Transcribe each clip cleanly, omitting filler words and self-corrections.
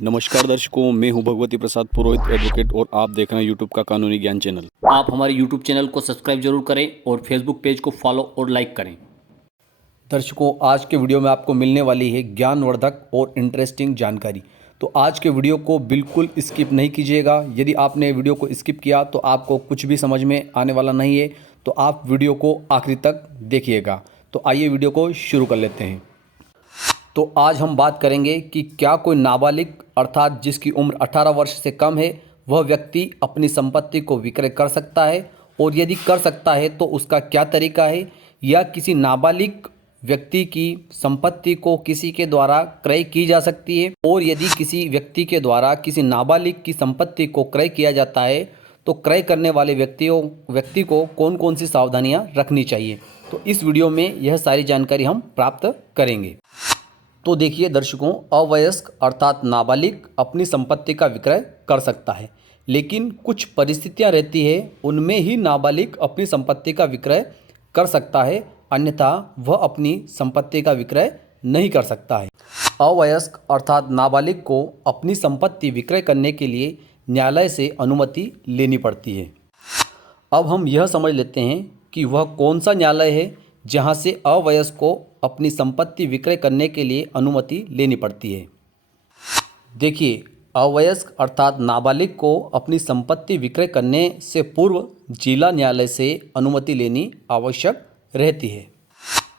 नमस्कार दर्शकों, मैं हूं भगवती प्रसाद पुरोहित एडवोकेट और आप देख रहे हैं यूट्यूब का कानूनी ज्ञान चैनल। आप हमारे यूट्यूब चैनल को सब्सक्राइब जरूर करें और फेसबुक पेज को फॉलो और लाइक करें। दर्शकों, आज के वीडियो में आपको मिलने वाली है ज्ञानवर्धक और इंटरेस्टिंग जानकारी। तो आज के वीडियो को बिल्कुल स्किप नहीं कीजिएगा। यदि आपने वीडियो को स्किप किया तो आपको कुछ भी समझ में आने वाला नहीं है, तो आप वीडियो को आखिरी तक देखिएगा। तो आइए वीडियो को शुरू कर लेते हैं। तो आज हम बात करेंगे कि क्या कोई नाबालिग अर्थात जिसकी उम्र 18 वर्ष से कम है वह व्यक्ति अपनी संपत्ति को विक्रय कर सकता है, और यदि कर सकता है तो उसका क्या तरीका है, या किसी नाबालिग व्यक्ति की संपत्ति को किसी के द्वारा क्रय की जा सकती है, और यदि किसी व्यक्ति के द्वारा किसी नाबालिग की संपत्ति को क्रय किया जाता है तो क्रय करने वाले व्यक्ति को कौन कौन सी सावधानियां रखनी चाहिए। तो इस वीडियो में यह सारी जानकारी हम प्राप्त करेंगे। तो देखिए दर्शकों, अवयस्क अर्थात नाबालिग अपनी संपत्ति का विक्रय कर सकता है, लेकिन कुछ परिस्थितियां रहती है उनमें ही नाबालिग अपनी संपत्ति का विक्रय कर सकता है, अन्यथा वह अपनी संपत्ति का विक्रय नहीं कर सकता है। अवयस्क अर्थात नाबालिग को अपनी संपत्ति विक्रय करने के लिए न्यायालय से अनुमति लेनी पड़ती है। अब हम यह समझ लेते हैं कि वह कौन सा न्यायालय है जहां से अवयस्क को अपनी संपत्ति विक्रय करने के लिए अनुमति लेनी पड़ती है। देखिए, अवयस्क अर्थात नाबालिग को अपनी संपत्ति विक्रय करने से पूर्व जिला न्यायालय से अनुमति लेनी आवश्यक रहती है।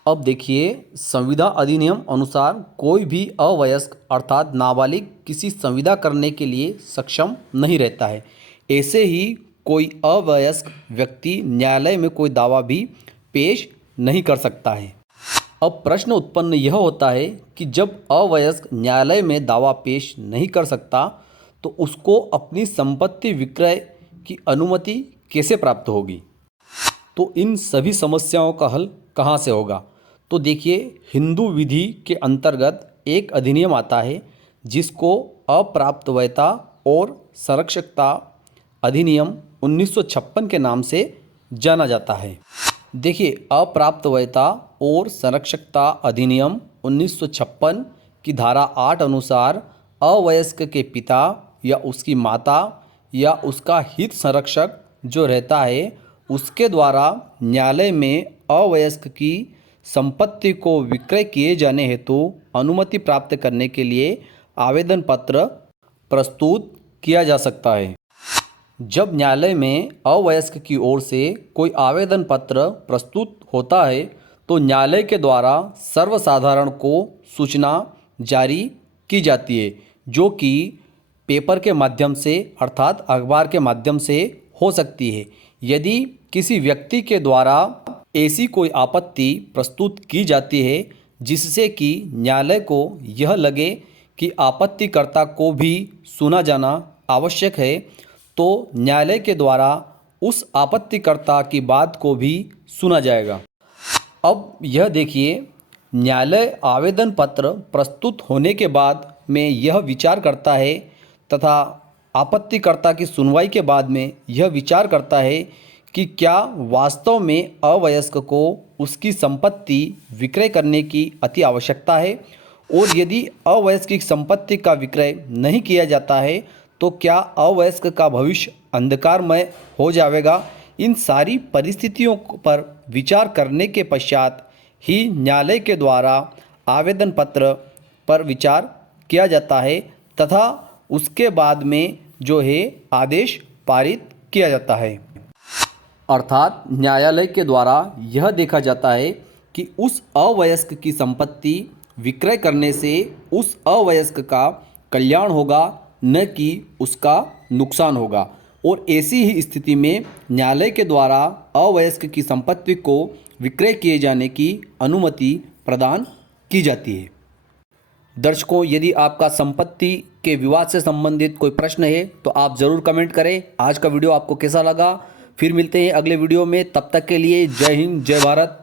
अब देखिए, संविदा अधिनियम अनुसार कोई भी अवयस्क अर्थात नाबालिग किसी संविदा करने के लिए सक्षम नहीं रहता है। ऐसे ही कोई अवयस्क व्यक्ति न्यायालय में कोई दावा भी पेश नहीं कर सकता है। अब प्रश्न उत्पन्न यह होता है कि जब अवयस्क न्यायालय में दावा पेश नहीं कर सकता तो उसको अपनी संपत्ति विक्रय की अनुमति कैसे प्राप्त होगी। तो इन सभी समस्याओं का हल कहाँ से होगा। तो देखिए, हिंदू विधि के अंतर्गत एक अधिनियम आता है जिसको अप्राप्तवयता और संरक्षकता अधिनियम 1956 के नाम से जाना जाता है। देखिए, अप्राप्तवयता और संरक्षकता अधिनियम 1956 की धारा 8 अनुसार अवयस्क के पिता या उसकी माता या उसका हित संरक्षक जो रहता है उसके द्वारा न्यायालय में अवयस्क की संपत्ति को विक्रय किए जाने हेतु अनुमति प्राप्त करने के लिए आवेदन पत्र प्रस्तुत किया जा सकता है। जब न्यायालय में अवयस्क की ओर से कोई आवेदन पत्र प्रस्तुत होता है तो न्यायालय के द्वारा सर्वसाधारण को सूचना जारी की जाती है, जो कि पेपर के माध्यम से अर्थात अखबार के माध्यम से हो सकती है। यदि किसी व्यक्ति के द्वारा ऐसी कोई आपत्ति प्रस्तुत की जाती है जिससे कि न्यायालय को यह लगे कि आपत्तिकर्ता को भी सुना जाना आवश्यक है, तो न्यायालय के द्वारा उस आपत्तिकर्ता की बात को भी सुना जाएगा। अब यह देखिए, न्यायालय आवेदन पत्र प्रस्तुत होने के बाद में यह विचार करता है तथा आपत्तिकर्ता की सुनवाई के बाद में यह विचार करता है कि क्या वास्तव में अवयस्क को उसकी संपत्ति विक्रय करने की अति आवश्यकता है, और यदि अवयस्क की संपत्ति का विक्रय नहीं किया जाता है तो क्या अवयस्क का भविष्य अंधकारमय हो जाएगा। इन सारी परिस्थितियों पर विचार करने के पश्चात ही न्यायालय के द्वारा आवेदन पत्र पर विचार किया जाता है तथा उसके बाद में जो है आदेश पारित किया जाता है। अर्थात न्यायालय के द्वारा यह देखा जाता है कि उस अवयस्क की संपत्ति विक्रय करने से उस अवयस्क का कल्याण होगा, न कि उसका नुकसान होगा, और ऐसी ही स्थिति में न्यायालय के द्वारा अवयस्क की संपत्ति को विक्रय किए जाने की अनुमति प्रदान की जाती है। दर्शकों, यदि आपका संपत्ति के विवाद से संबंधित कोई प्रश्न है तो आप ज़रूर कमेंट करें। आज का वीडियो आपको कैसा लगा। फिर मिलते हैं अगले वीडियो में, तब तक के लिए जय हिंद, जय भारत।